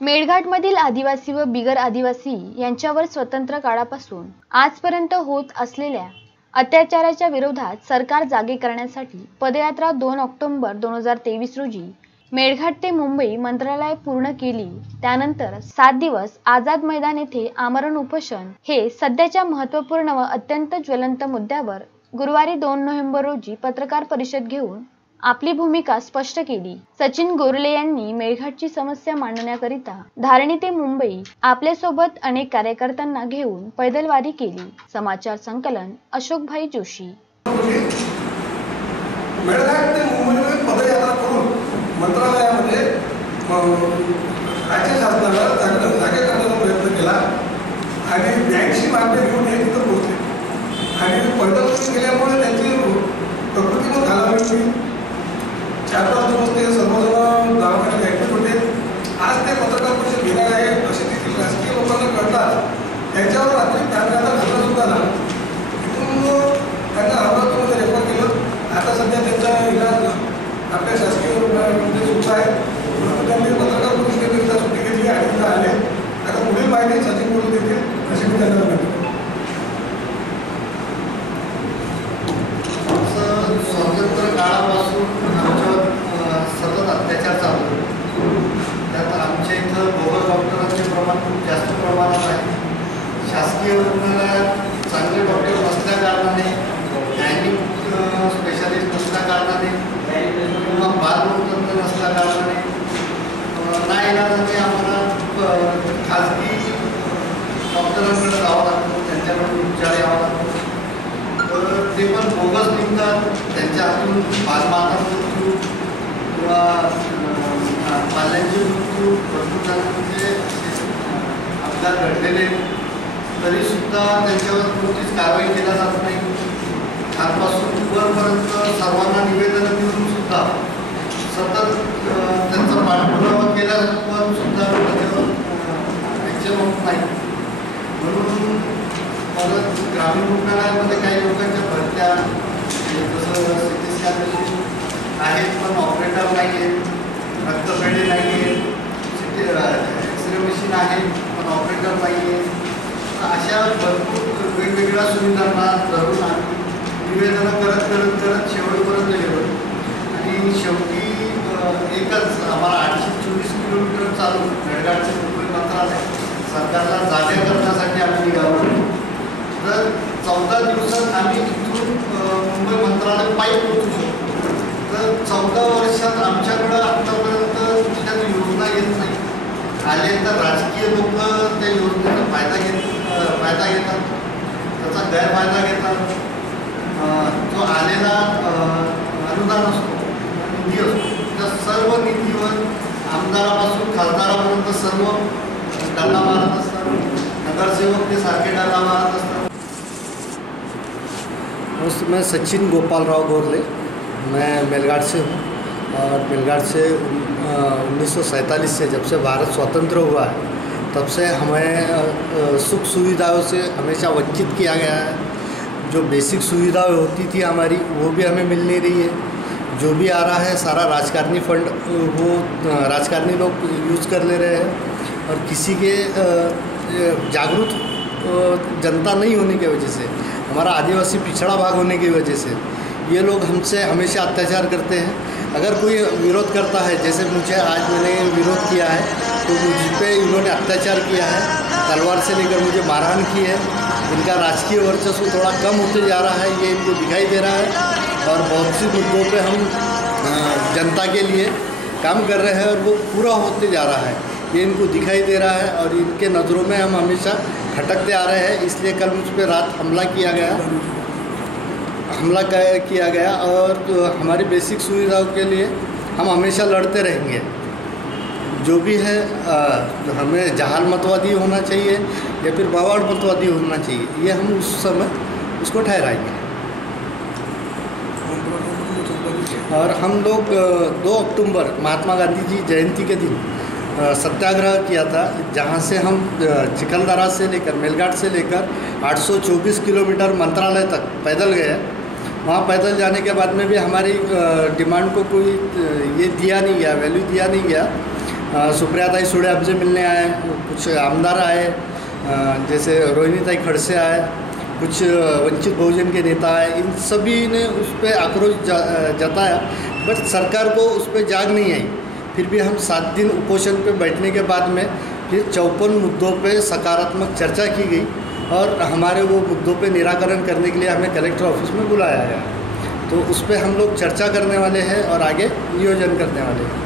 मेळघाटमधील आदिवासी व बिगर आदिवासी यांच्यावर स्वतंत्र काळापासून आजपर्यंत होत असलेल्या अत्याचाराच्या विरोधात सरकार जागे करण्यासाठी पदयात्रा 2 ऑक्टोबर 2023 रोजी मेळघाट ते मुंबई मंत्रालय पूर्ण केली। त्यानंतर 7 दिवस आझाद मैदान येथे आमरण उपोषण हे सध्याच्या महत्त्वपूर्ण व अत्यंत ज्वलंत मुद्द्यावर गुरुवारी 2 नोव्हेंबर रोजी पत्रकार परिषद घेऊन आपली भूमिका स्पष्ट केली। सचिन गोरले यांनी मेळघाटची समस्या मांडण्याकरिता धारणी ते मुंबई आपल्यासोबत अनेक कार्यकर्त्यांना घेऊन पैदलवारी केली। समाचार संकलन अशोकभाई जोशी। मेळघाट ते मुंबईमध्ये पदयात्रा करून मंत्रालयामध्ये राज्य शासनाला जागे करण्याचा प्रयत्न केला आणि 82 मागण्या घेऊन हे तिथं पोहोचले आणि पैदल केल्यामुळे त्यांची प्रकृती पण खालावली। 4-5 दिवस ते सर्वजण दवाखान्यात ॲडमिट होते। आज ते पत्रकार परिषद घेणार आहे असे देखील राजकीय लोकांना कळतात। त्यांच्यावर रात्री प्राणघातक हल्ला सुद्धा झाला। तिथून त्यांना अमरावतीमध्ये रेफर केलं। आता सध्या त्यांचा इलाज आपल्या शासकीय रुग्णालयामध्ये सुरू आहे। त्यांनी पत्रकार परिषदेकरिता सुट्टी घेतली आणि तिथं आले। आता पुढील माहिती सचिन बोलू देतील अशी मी त्यांना विनंती करतो। स्वातंत्र्य काळापासून आमच्यावर सतत अत्याचार चालू। त्यात आमच्या इथं बोगस डॉक्टरांचे प्रमाण खूप जास्त प्रमाणात आहे। शासकीय रुग्णालयात चांगले डॉक्टर नसल्या कारणाने, गायनिक स्पेशालिस्ट नसल्या कारणाने किंवा बालरोगतज्ञ नसल्या कारणाने नाईलाजाने आम्हाला खाजगी डॉक्टरांकडे जावं लागतं, त्यांच्याकडून उपचार यावं लागतो। ते पण बोगस निघतात। त्यांच्या हातून बालमाता मृत्यू किंवा पाल्यांचे मृत्यू भरपूर जणांचे अपघात घडलेले, तरीसुद्धा त्यांच्यावर कोणतीच कारवाई केली जात नाही। खालपासून वरपर्यंत सर्वांना निवेदनं देऊन सुद्धा सतत त्यांचा पाठपुरावा केल्यावर सुद्धा त्याच्यावर ॲक्शन होत नाही। म्हणून परत ग्रामीण रुग्णालयामध्ये काही लोकांच्या भरत्या जसं सिटी स्कॅन मशीन आहेत पण ऑपरेटर नाही आहेत, रक्तपेढी नाही आहेत, एक्सरे मशीन आहे पण ऑपरेटर नाही आहे। अशा भरपूर वेगवेगळ्या सुविधांना धरून आम्ही निवेदनं करत शेवटपर्यंत गेलो आणि शेवटी एकच आम्हाला 824 किलोमीटर चालून मेळघाटचे मुंबई मंत्रालय सरकारला जागे करण्यासाठी आम्ही निघालो। तर 14 दिवसात आम्ही इथून मुंबई मंत्रालय पायी पोहोचू शकतो। तर 14 वर्षात आमच्याकडं आत्तापर्यंत कुठल्याच योजना येत नाही। आले तर राजकीय लोक त्या योजनेचा फायदा घेतात, त्याचा गैरफायदा घेतात। जो आलेला अनुदान असतो, निधी असतो, त्या सर्व निधीवर आमदारापासून खासदारापर्यंत सर्व डल्ला मारत असतात। नगरसेवक ते सारखे डल्ला मारत असतात। मैं सचिन गोपाल राव गोरले, मैं मेलघाट से हूँ और मेलघाट से 1947 से जब से भारत स्वतंत्र हुआ है तब से हमें सुख सुविधाओं से हमेशा वंचित किया गया है। जो बेसिक सुविधाएं होती थी हमारी वो भी हमें मिल नहीं रही है। जो भी आ रहा है सारा राजकारणी फंड वो राजकारणी लोग यूज़ कर ले रहे हैं और किसी के जागरूक जनता नहीं होने की वजह से, हमारा आदिवासी पिछड़ा भाग होने की वजह से ये लोग हमसे हमेशा अत्याचार करते हैं। अगर कोई विरोध करता है, जैसे मुझे आज मैंने विरोध किया है तो मुझ पर इन्होंने अत्याचार किया है, तलवार से लेकर मुझे मारहाण की है। इनका राजकीय वर्चस्व थोड़ा कम होते जा रहा है, ये इनको दिखाई दे रहा है और बहुत सी मुद्दों पे हम जनता के लिए काम कर रहे हैं और वो पूरा होते जा रहा है, ये इनको दिखाई दे रहा है और इनके नज़रों में हम हमेशा खटकते आ रहे हैं। इसलिए कल मुझ पर रात हमला किया गया और तो हमारी बेसिक सुविधाओं के लिए हम हमेशा लड़ते रहेंगे। जो भी है हमें जहाल मतवादी होना चाहिए या फिर बावड़ मतवादी होना चाहिए, ये हम उस समय उसको ठहराएंगे। और हम लोग 2 अक्टूबर महात्मा गांधी जी जयंती के दिन सत्याग्रह किया था, जहाँ से हम चिखलदरा से लेकर मेलघाट से लेकर 824 किलोमीटर मंत्रालय तक पैदल गए। वहाँ पैदल जाने के बाद में भी हमारी डिमांड को कोई ये दिया नहीं गया, वैल्यू दिया नहीं गया। सुप्रियाताई सुड़े हमसे मिलने आए, कुछ आमदार आए, जैसे रोहिणीताई खड़से आए, कुछ वंचित बहुजन के नेता आए। इन सभी ने उस पर आक्रोश जताया, बट सरकार को उस पर जाग नहीं आई। फिर भी हम 7 दिन उपोषण पे बैठने के बाद में फिर 54 मुद्दों पे सकारात्मक चर्चा की गई और हमारे वो मुद्दों पे निराकरण करने के लिए हमें कलेक्टर ऑफिस में बुलाया गया। तो उस पर हम लोग चर्चा करने वाले हैं और आगे नियोजन करने वाले हैं।